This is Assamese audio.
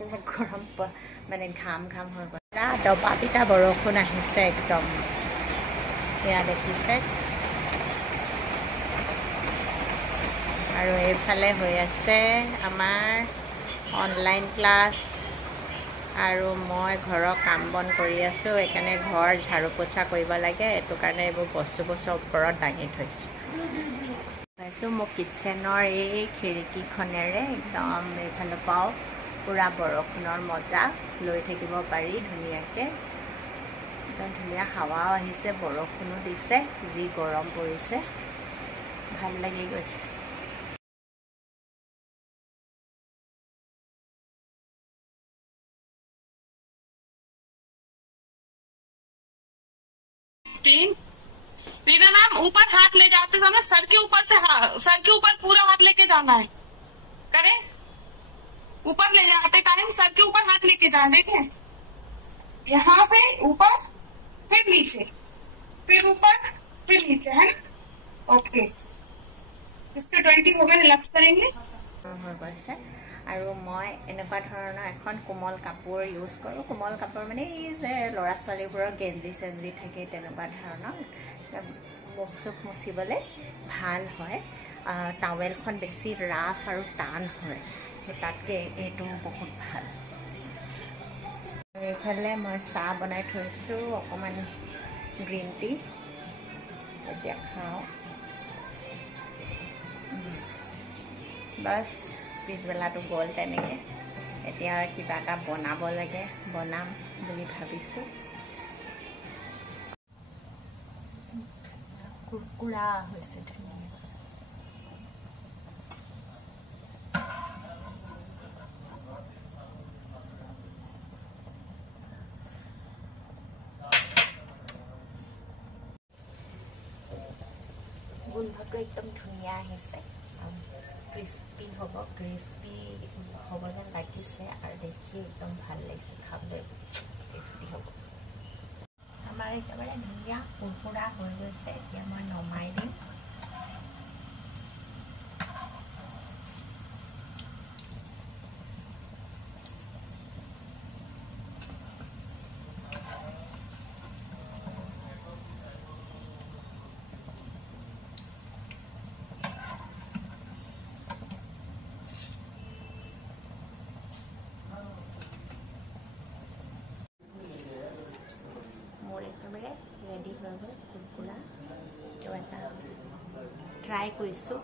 পুৰা গৰম মানে ঘাম ঘাম হৈ গ'ল। দবা পিটা বৰষুণ আহিছে একদম, এয়া দেখিছে। আৰু এইফালে হৈ আছে আমাৰ অনলাইন ক্লাছ, আৰু মই ঘৰৰ কাম বন কৰি আছোঁ। সেইকাৰণে ঘৰ ঝাৰু পোছা কৰিব লাগে, এইটো কাৰণে এইবোৰ বস্তুবোৰ চব ওপৰত দাঙি থৈছোঁ। মোৰ কিটচেনৰ এই খিৰিকীখনেৰে একদম এইফালৰ পৰাও পুৰা বৰষুণৰ মজা লৈ থাকিব পাৰি ধুনীয়াকৈ। একদম ধুনীয়া হাৱাও আহিছে, বৰষুণো দিছে, যি গৰম পৰিছে ভাল লাগি গৈছে। टीना मैम, ऊपर हाथ ले जाते समय सर के ऊपर से सर के ऊपर पूरा हाथ लेके जाना है। करें? ऊपर ले जाते टाइम सर के ऊपर हाथ लेके जाए, देखें, यहाँ से ऊपर फिर नीचे, फिर ऊपर फिर नीचे, है ना? ओके, इसके 20 हो गए, रिलैक्स करेंगे। আৰু মই এনেকুৱা ধৰণৰ এখন কোমল কাপোৰ ইউজ কৰোঁ। কোমল কাপোৰ মানে এই যে ল'ৰা ছোৱালীবোৰৰ গেঞ্জি চেঞ্জি থাকে তেনেকুৱা ধৰণৰ, মুখ চুখ মুচিবলৈ ভাল হয়। টাৱেলখন বেছি ৰাফ আৰু টান হয়, সেই তাতকৈ এইটো বহুত ভাল। এইফালে মই চাহ বনাই থৈছোঁ, অকণমান গ্ৰীণ টি, এতিয়া খাওঁ। বাছ পিছবেলাটো গ'ল তেনেকৈ। এতিয়া কিবা এটা বনাব লাগে, বনাম বুলি ভাবিছোঁ। কুৰকুৰা হৈছে ধুনীয়া। গোন্ধটো একদম ধুনীয়া আহিছে, ক্ৰিস্পি হ'ব, ক্ৰিস্পি হ'ব যেন লাগিছে, আৰু দেখি একদম ভাল লাগিছে, খাবলৈ টেষ্টি হ'ব। আমাৰ একেবাৰে ধুনীয়া কুৰকুৰা হৈ গৈছে, এতিয়া মই নমাই দিম। একেবাৰে ৰেডি হৈ গ'ল কুৰকুৰা, তো এটা ট্ৰাই কৰিছোঁ।